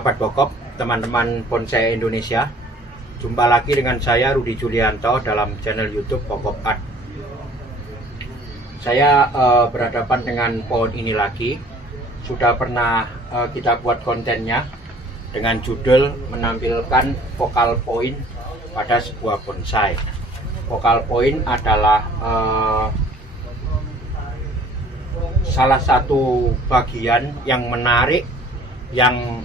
sahabat Pokop, teman-teman bonsai Indonesia. Jumpa lagi dengan saya Rudi Julianto dalam channel YouTube Pokop Art. Saya berhadapan dengan pohon ini lagi. Sudah pernah kita buat kontennya dengan judul menampilkan focal point pada sebuah bonsai. Focal point adalah salah satu bagian yang menarik yang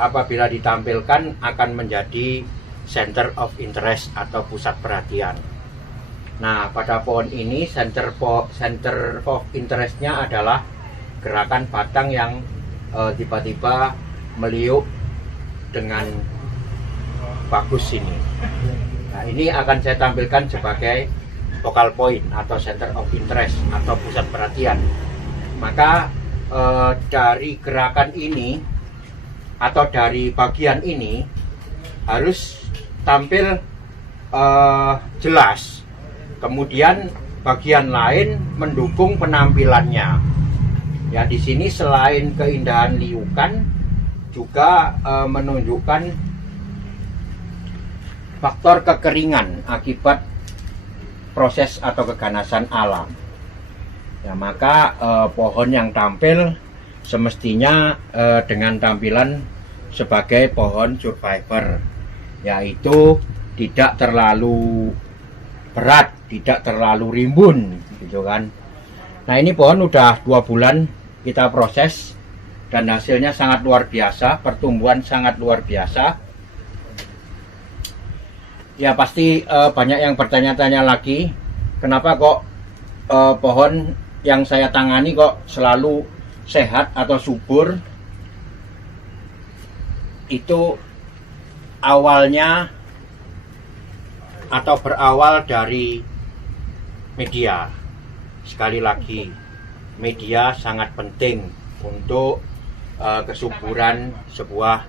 apabila ditampilkan akan menjadi center of interest atau pusat perhatian. Nah, pada pohon ini center of interestnya adalah gerakan batang yang tiba-tiba meliuk dengan bagus ini. Nah, ini akan saya tampilkan sebagai focal point atau center of interest atau pusat perhatian. Maka dari gerakan ini atau dari bagian ini harus tampil jelas. Kemudian bagian lain mendukung penampilannya. Ya, di sini selain keindahan liukan juga menunjukkan faktor kekeringan akibat proses atau keganasan alam. Ya, maka pohon yang tampil semestinya dengan tampilan sebagai pohon survivor, yaitu tidak terlalu berat, tidak terlalu rimbun, gitu kan. Nah, ini pohon udah 2 bulan kita proses dan hasilnya sangat luar biasa, pertumbuhan sangat luar biasa. Ya, pasti banyak yang bertanya-tanya lagi, kenapa kok pohon yang saya tangani kok selalu sehat atau subur. Itu awalnya atau berawal dari media. Sekali lagi, media sangat penting untuk kesuburan sebuah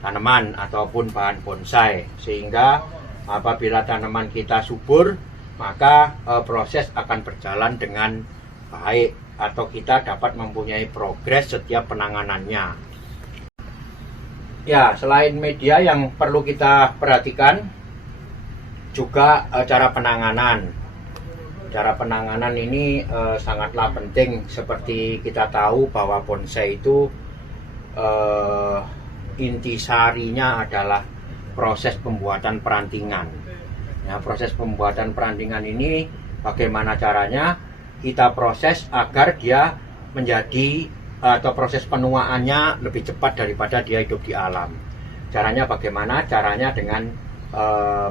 tanaman ataupun bahan bonsai, sehingga apabila tanaman kita subur, maka proses akan berjalan dengan baik atau kita dapat mempunyai progres setiap penanganannya. Ya, selain media yang perlu kita perhatikan juga cara penanganan. Cara penanganan ini sangatlah penting. Seperti kita tahu bahwa bonsai itu intisarinya adalah proses pembuatan perantingan. Nah, proses pembuatan perantingan ini bagaimana caranya kita proses agar dia menjadi atau proses penuaannya lebih cepat daripada dia hidup di alam. Caranya bagaimana? Caranya dengan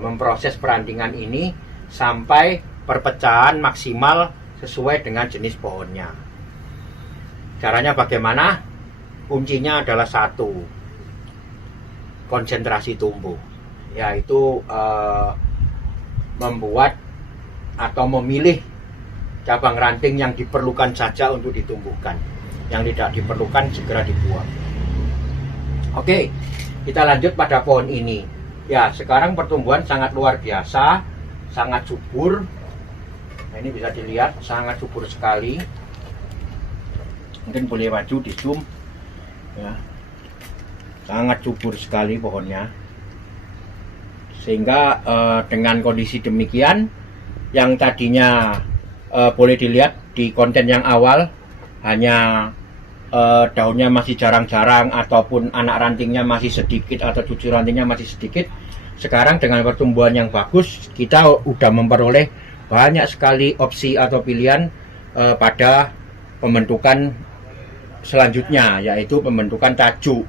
memproses perantingan ini sampai perpecahan maksimal sesuai dengan jenis pohonnya. Caranya bagaimana? Kuncinya adalah satu, konsentrasi tumbuh, yaitu membuat atau memilih cabang ranting yang diperlukan saja untuk ditumbuhkan, yang tidak diperlukan segera dibuang. Oke, kita lanjut pada pohon ini. Ya, sekarang pertumbuhan sangat luar biasa, sangat subur. Nah, ini bisa dilihat sangat subur sekali. Mungkin boleh maju di zoom ya. Sangat subur sekali pohonnya, sehingga dengan kondisi demikian yang tadinya boleh dilihat di konten yang awal hanya daunnya masih jarang-jarang ataupun anak rantingnya masih sedikit atau cucu rantingnya masih sedikit, sekarang dengan pertumbuhan yang bagus kita udah memperoleh banyak sekali opsi atau pilihan pada pembentukan selanjutnya, yaitu pembentukan tajuk.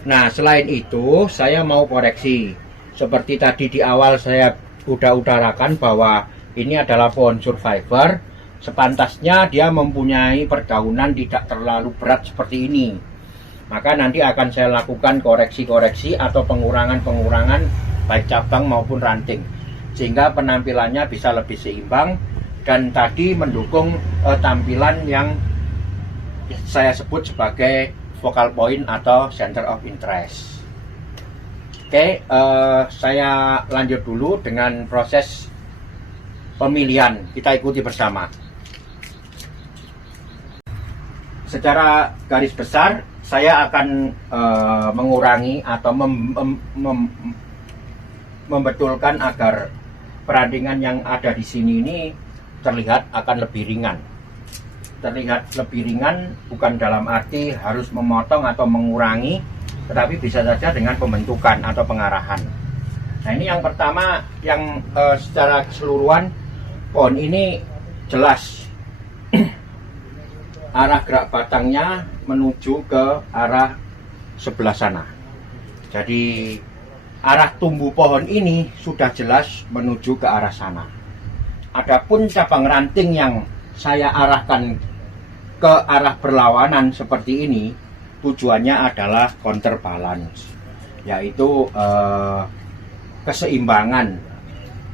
Nah, selain itu saya mau koreksi. Seperti tadi di awal saya udah utarakan bahwa ini adalah pohon survivor. Sepantasnya dia mempunyai pergaulan tidak terlalu berat seperti ini. Maka nanti akan saya lakukan koreksi-koreksi atau pengurangan-pengurangan baik cabang maupun ranting, sehingga penampilannya bisa lebih seimbang dan tadi mendukung tampilan yang saya sebut sebagai focal point atau center of interest. Oke, saya lanjut dulu dengan proses pemilihan. Kita ikuti bersama. Secara garis besar saya akan mengurangi atau membetulkan agar perandingan yang ada di sini ini terlihat akan lebih ringan. Terlihat lebih ringan bukan dalam arti harus memotong atau mengurangi, tetapi bisa saja dengan pembentukan atau pengarahan. Nah, ini yang pertama, yang secara keseluruhan pohon ini jelas arah gerak batangnya menuju ke arah sebelah sana. Jadi arah tumbuh pohon ini sudah jelas menuju ke arah sana. Adapun cabang ranting yang saya arahkan ke arah berlawanan seperti ini, tujuannya adalah counterbalance, yaitu keseimbangan,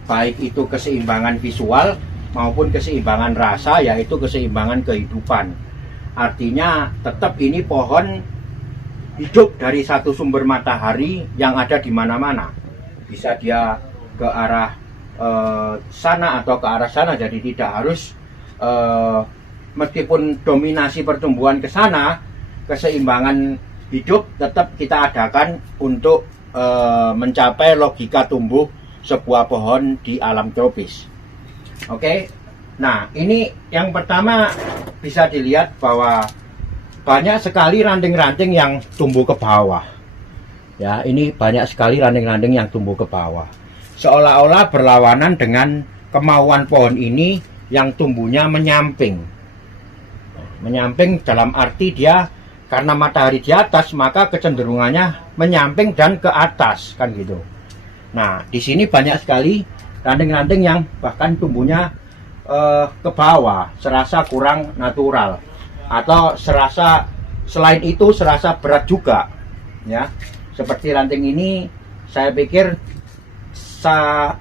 baik itu keseimbangan visual maupun keseimbangan rasa, yaitu keseimbangan kehidupan. Artinya tetap ini pohon hidup dari satu sumber matahari yang ada di mana-mana. Bisa dia ke arah sana atau ke arah sana, jadi tidak harus meskipun dominasi pertumbuhan ke sana, keseimbangan hidup tetap kita adakan untuk mencapai logika tumbuh sebuah pohon di alam tropis. Oke. Nah, ini yang pertama bisa dilihat bahwa banyak sekali ranting-ranting yang tumbuh ke bawah. Ya, ini banyak sekali ranting-ranting yang tumbuh ke bawah. Seolah-olah berlawanan dengan kemauan pohon ini yang tumbuhnya menyamping. Menyamping dalam arti dia karena matahari di atas, maka kecenderungannya menyamping dan ke atas, kan gitu. Nah, di sini banyak sekali ranting-ranting yang bahkan tumbuhnya ke bawah, serasa kurang natural, atau serasa selain itu serasa berat juga, ya. Seperti ranting ini, saya pikir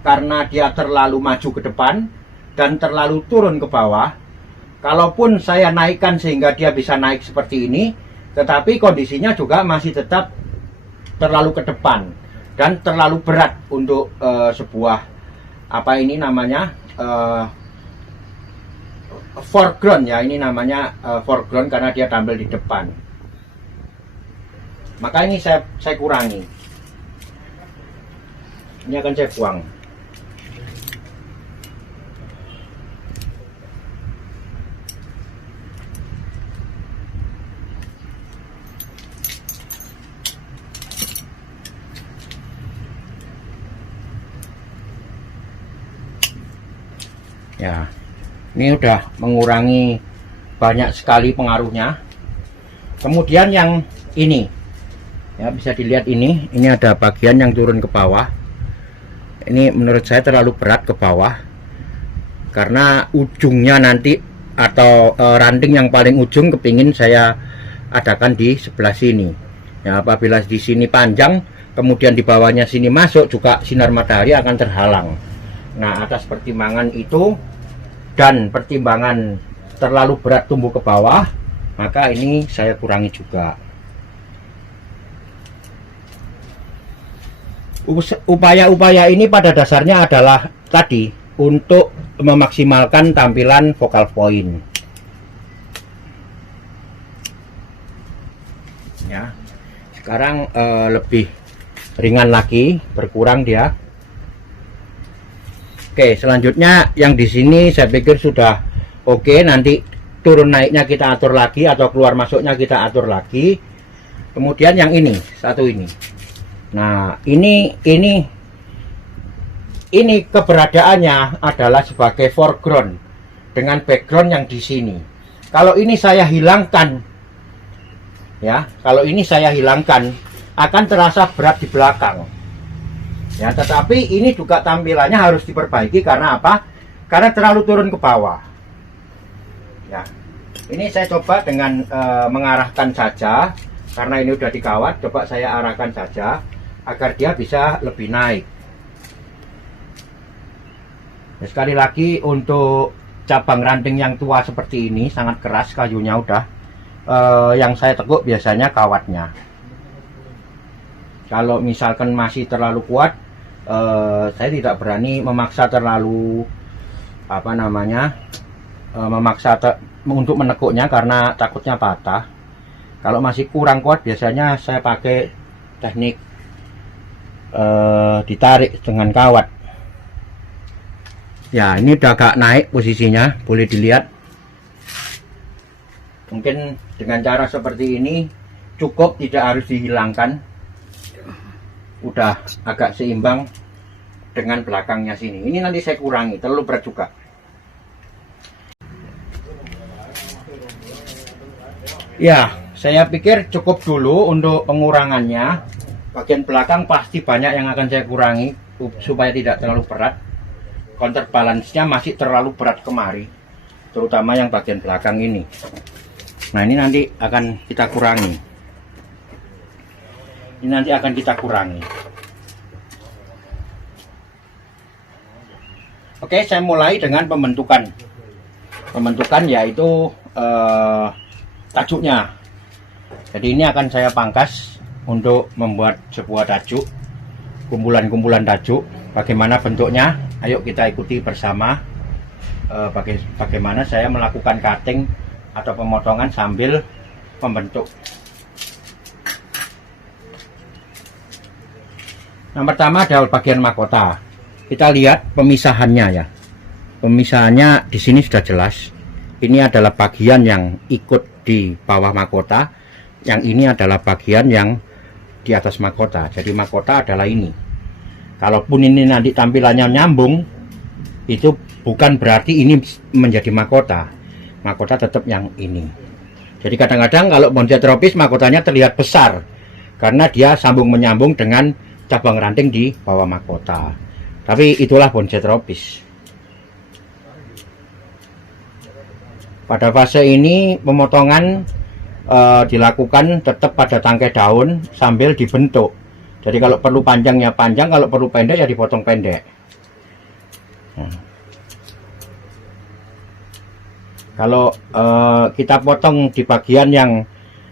karena dia terlalu maju ke depan dan terlalu turun ke bawah. Kalaupun saya naikkan sehingga dia bisa naik seperti ini, tetapi kondisinya juga masih tetap terlalu ke depan dan terlalu berat untuk sebuah apa ini namanya foreground, ya, ini namanya foreground karena dia tampil di depan. Maka ini saya kurangi. Ini akan saya buang. Ya, ini udah mengurangi banyak sekali pengaruhnya. Kemudian yang ini, ya, bisa dilihat ini ada bagian yang turun ke bawah. Ini menurut saya terlalu berat ke bawah karena ujungnya nanti atau ranting yang paling ujung kepingin saya adakan di sebelah sini. Ya, apabila di sini panjang, kemudian di bawahnya sini masuk, juga sinar matahari akan terhalang. Nah, atas pertimbangan itu dan pertimbangan terlalu berat tumbuh ke bawah, maka ini saya kurangi juga. Upaya-upaya ini pada dasarnya adalah tadi untuk memaksimalkan tampilan focal point. Ya, sekarang lebih ringan lagi, berkurang dia. Oke, selanjutnya yang di sini saya pikir sudah oke. Nanti turun naiknya kita atur lagi atau keluar masuknya kita atur lagi. Kemudian yang ini, satu ini. Nah, ini keberadaannya adalah sebagai foreground dengan background yang di sini. Kalau ini saya hilangkan, ya, kalau ini saya hilangkan akan terasa berat di belakang. Ya, tetapi ini juga tampilannya harus diperbaiki karena apa? Karena terlalu turun ke bawah. Ya, ini saya coba dengan mengarahkan saja, karena ini udah dikawat. Coba saya arahkan saja agar dia bisa lebih naik. Ya, sekali lagi untuk cabang ranting yang tua seperti ini sangat keras kayunya udah. Yang saya tekuk biasanya kawatnya. Kalau misalkan masih terlalu kuat, saya tidak berani memaksa terlalu memaksa untuk menekuknya karena takutnya patah. Kalau masih kurang kuat biasanya saya pakai teknik ditarik dengan kawat. Ya, ini udah agak naik posisinya, boleh dilihat. Mungkin dengan cara seperti ini cukup, tidak harus dihilangkan. Udah agak seimbang dengan belakangnya sini. Ini nanti saya kurangi, terlalu berat juga. Ya, saya pikir cukup dulu untuk pengurangannya. Bagian belakang pasti banyak yang akan saya kurangi supaya tidak terlalu berat. Counterbalance-nya masih terlalu berat kemari, terutama yang bagian belakang ini. Nah, ini nanti akan kita kurangi. Ini nanti akan kita kurangi. Oke, saya mulai dengan pembentukan. Pembentukan yaitu tajuknya. Jadi ini akan saya pangkas untuk membuat sebuah tajuk, kumpulan-kumpulan tajuk. Bagaimana bentuknya? Ayo kita ikuti bersama bagaimana saya melakukan cutting atau pemotongan sambil membentuk. Yang pertama adalah bagian mahkota. Kita lihat pemisahannya ya. Pemisahannya di sini sudah jelas. Ini adalah bagian yang ikut di bawah mahkota. Yang ini adalah bagian yang di atas mahkota. Jadi mahkota adalah ini. Kalaupun ini nanti tampilannya nyambung, itu bukan berarti ini menjadi mahkota. Mahkota tetap yang ini. Jadi kadang-kadang kalau bonsai tropis mahkotanya terlihat besar karena dia sambung menyambung dengan cabang ranting di bawah mahkota. Tapi itulah bonsai tropis. Pada fase ini pemotongan dilakukan tetap pada tangkai daun sambil dibentuk. Jadi kalau perlu panjangnya panjang, kalau perlu pendek ya dipotong pendek. Kalau kita potong di bagian yang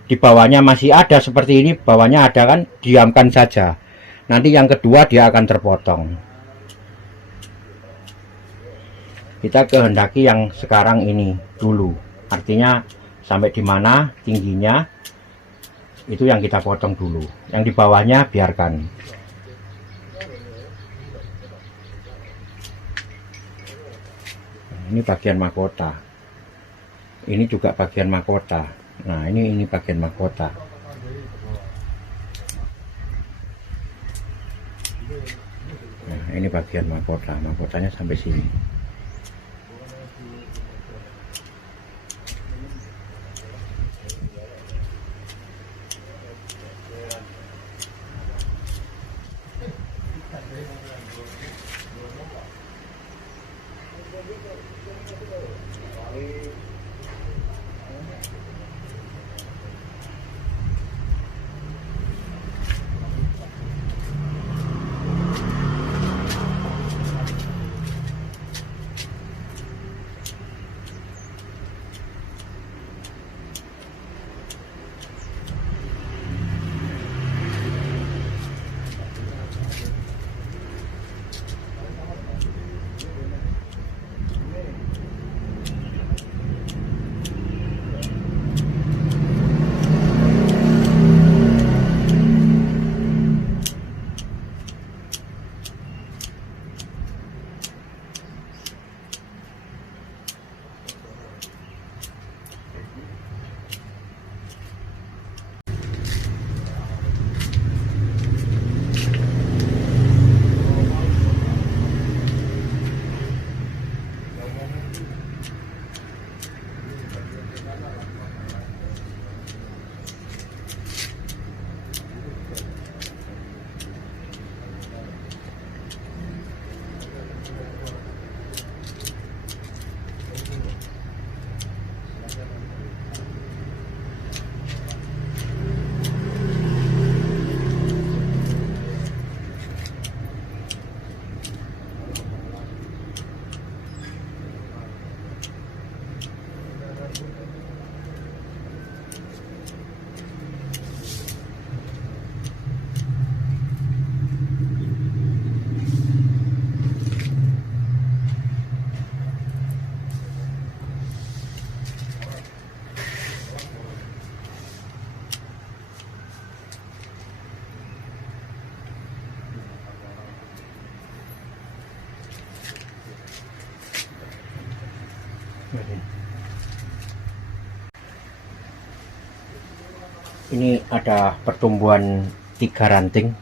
di bawahnya masih ada seperti ini, bawahnya ada kan, diamkan saja. Nanti yang kedua dia akan terpotong. Kita kehendaki yang sekarang ini dulu. Artinya sampai di mana tingginya, itu yang kita potong dulu. Yang di bawahnya biarkan. Ini bagian mahkota. Ini juga bagian mahkota. Nah, ini bagian mahkota. Nah, ini bagian mahkota. Mahkotanya sampai sini. Ini ada pertumbuhan 3 ranting,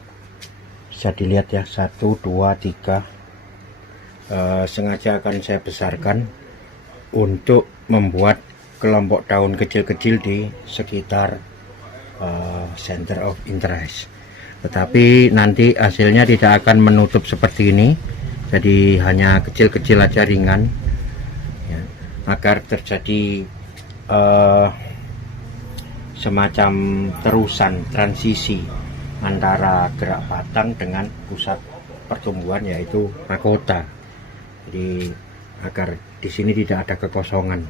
bisa dilihat ya, 1, 2, 3. Sengaja akan saya besarkan untuk membuat kelompok daun kecil-kecil di sekitar center of interest. Tetapi nanti hasilnya tidak akan menutup seperti ini, jadi hanya kecil-kecil aja, ringan ya, agar terjadi semacam terusan transisi antara gerak batang dengan pusat pertumbuhan, yaitu mahkota. Jadi agar di sini tidak ada kekosongan,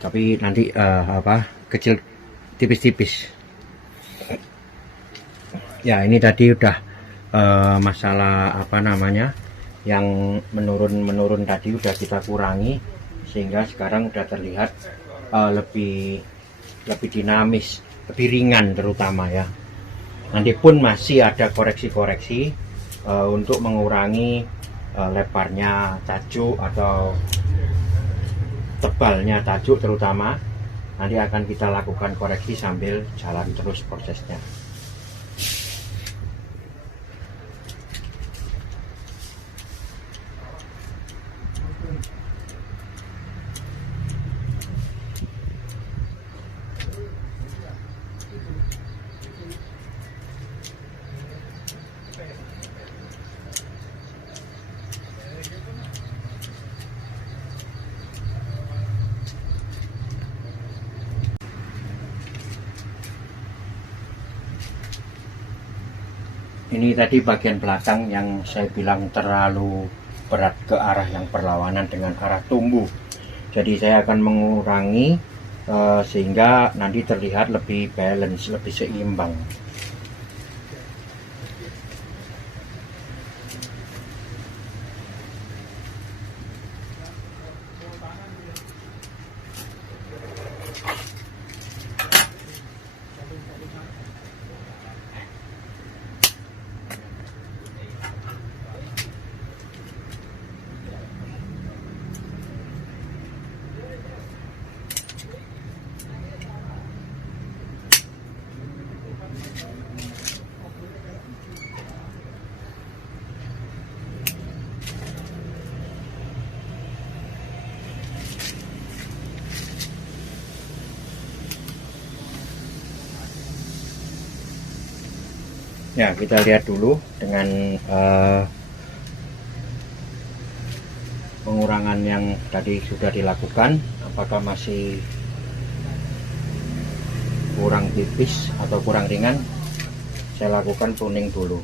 tapi nanti kecil, tipis-tipis ya. Ini tadi udah masalah yang menurun tadi udah kita kurangi, sehingga sekarang udah terlihat lebih dinamis, lebih ringan terutama ya. Nanti pun masih ada koreksi-koreksi untuk mengurangi lebarnya tajuk atau tebalnya tajuk terutama. Nanti akan kita lakukan koreksi sambil jalan terus prosesnya. Ini tadi bagian belakang yang saya bilang terlalu berat ke arah yang berlawanan dengan arah tumbuh. Jadi saya akan mengurangi sehingga nanti terlihat lebih balance, lebih seimbang. Ya, kita lihat dulu dengan pengurangan yang tadi sudah dilakukan, apakah masih kurang tipis atau kurang ringan. Saya lakukan pruning dulu.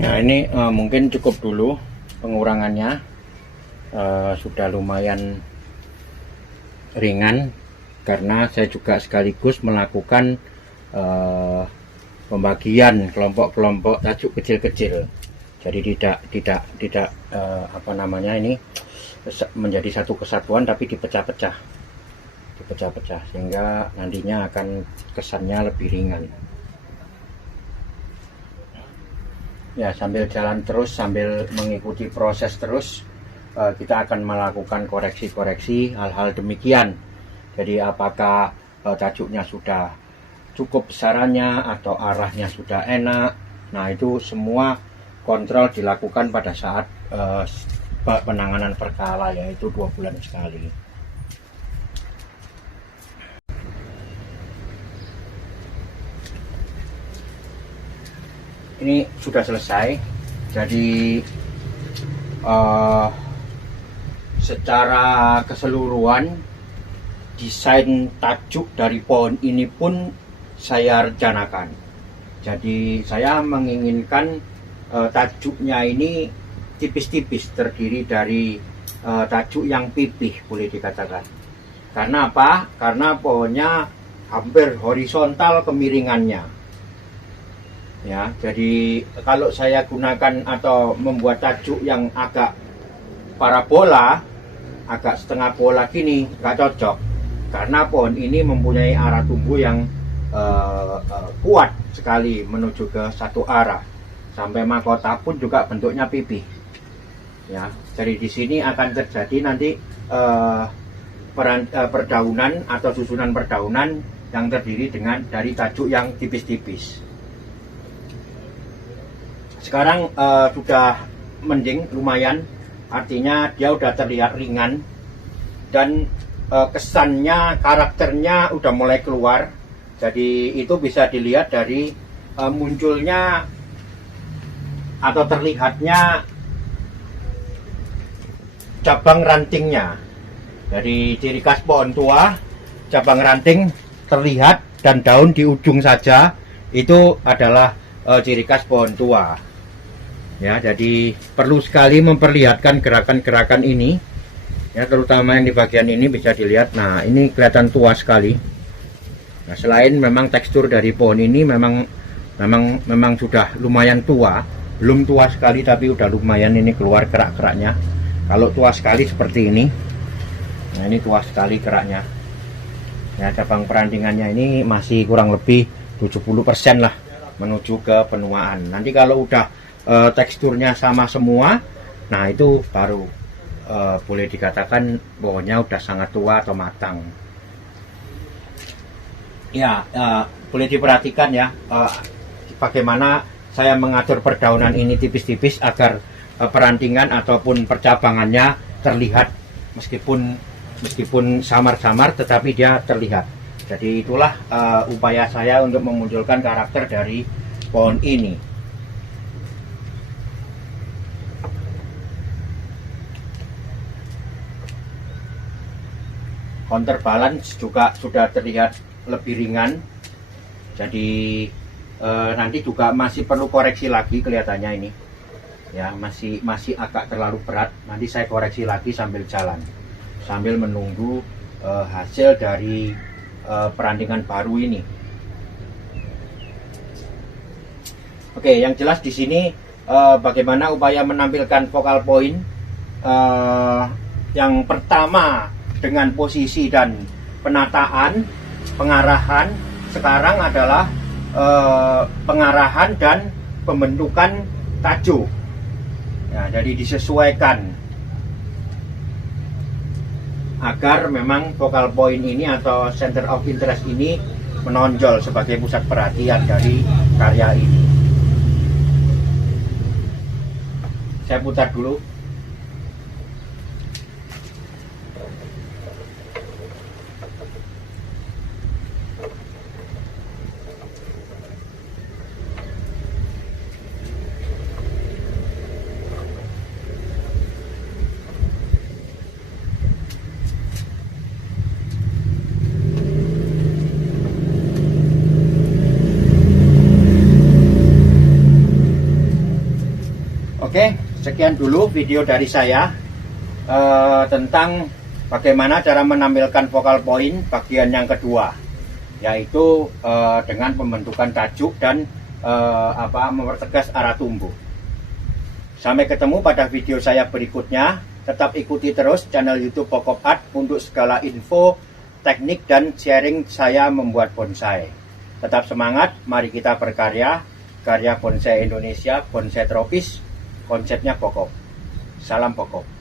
Nah, ini mungkin cukup dulu pengurangannya, sudah lumayan ringan karena saya juga sekaligus melakukan pembagian kelompok-kelompok tajuk kecil-kecil. Jadi tidak apa namanya ini menjadi satu kesatuan, tapi dipecah-pecah sehingga nantinya akan kesannya lebih ringan. Ya, sambil jalan terus, sambil mengikuti proses terus, kita akan melakukan koreksi-koreksi hal-hal demikian. Jadi apakah tajuknya sudah cukup besarannya atau arahnya sudah enak. Nah, itu semua kontrol dilakukan pada saat penanganan perkala, yaitu 2 bulan sekali. Ini sudah selesai. Jadi secara keseluruhan desain tajuk dari pohon ini pun saya rencanakan. Jadi saya menginginkan tajuknya ini tipis-tipis, terdiri dari tajuk yang pipih boleh dikatakan. Karena apa? Karena pohonnya hampir horizontal kemiringannya. Ya, jadi kalau saya gunakan atau membuat tajuk yang agak parabola, agak setengah bola gini, nggak cocok. Karena pohon ini mempunyai arah tumbuh yang kuat sekali menuju ke satu arah. Sampai mahkota pun juga bentuknya pipih. Ya, jadi di sini akan terjadi nanti perdaunan atau susunan perdaunan yang terdiri dari tajuk yang tipis-tipis. Sekarang sudah mending, lumayan, artinya dia udah terlihat ringan dan kesannya, karakternya udah mulai keluar. Jadi itu bisa dilihat dari munculnya atau terlihatnya cabang rantingnya. Jadi ciri khas pohon tua, cabang ranting terlihat dan daun di ujung saja, itu adalah ciri khas pohon tua. Ya, jadi perlu sekali memperlihatkan gerakan-gerakan ini. Ya, terutama yang di bagian ini bisa dilihat. Nah, ini kelihatan tua sekali. Nah, selain memang tekstur dari pohon ini memang sudah lumayan tua, belum tua sekali tapi udah lumayan ini keluar kerak-keraknya. Kalau tua sekali seperti ini. Nah, ini tua sekali keraknya. Ya, cabang perantingannya ini masih kurang lebih 70% lah menuju ke penuaan. Nanti kalau udah teksturnya sama semua, nah itu baru boleh dikatakan pohonnya udah sangat tua atau matang. Ya, boleh diperhatikan ya bagaimana saya mengatur perdaunan ini tipis-tipis agar perantingan ataupun percabangannya terlihat meskipun samar-samar tetapi dia terlihat. Jadi itulah upaya saya untuk memunculkan karakter dari pohon ini. Counterbalance juga sudah terlihat lebih ringan. Jadi nanti juga masih perlu koreksi lagi kelihatannya ini. Ya, masih agak terlalu berat. Nanti saya koreksi lagi sambil jalan, sambil menunggu hasil dari perantingan baru ini. Oke, yang jelas di sini bagaimana upaya menampilkan focal point. Yang pertama dengan posisi dan penataan, pengarahan. Sekarang adalah pengarahan dan pembentukan tajuk. Ya, jadi disesuaikan agar memang focal point ini atau center of interest ini menonjol sebagai pusat perhatian dari karya ini. Saya putar dulu. Oke, sekian dulu video dari saya tentang bagaimana cara menampilkan focal point bagian yang kedua, yaitu dengan pembentukan tajuk dan mempertegas arah tumbuh. Sampai ketemu pada video saya berikutnya. Tetap ikuti terus channel YouTube Pokop Art untuk segala info, teknik, dan sharing saya membuat bonsai. Tetap semangat, mari kita berkarya. Karya bonsai Indonesia, bonsai tropis, konsepnya pokok. Salam pokok.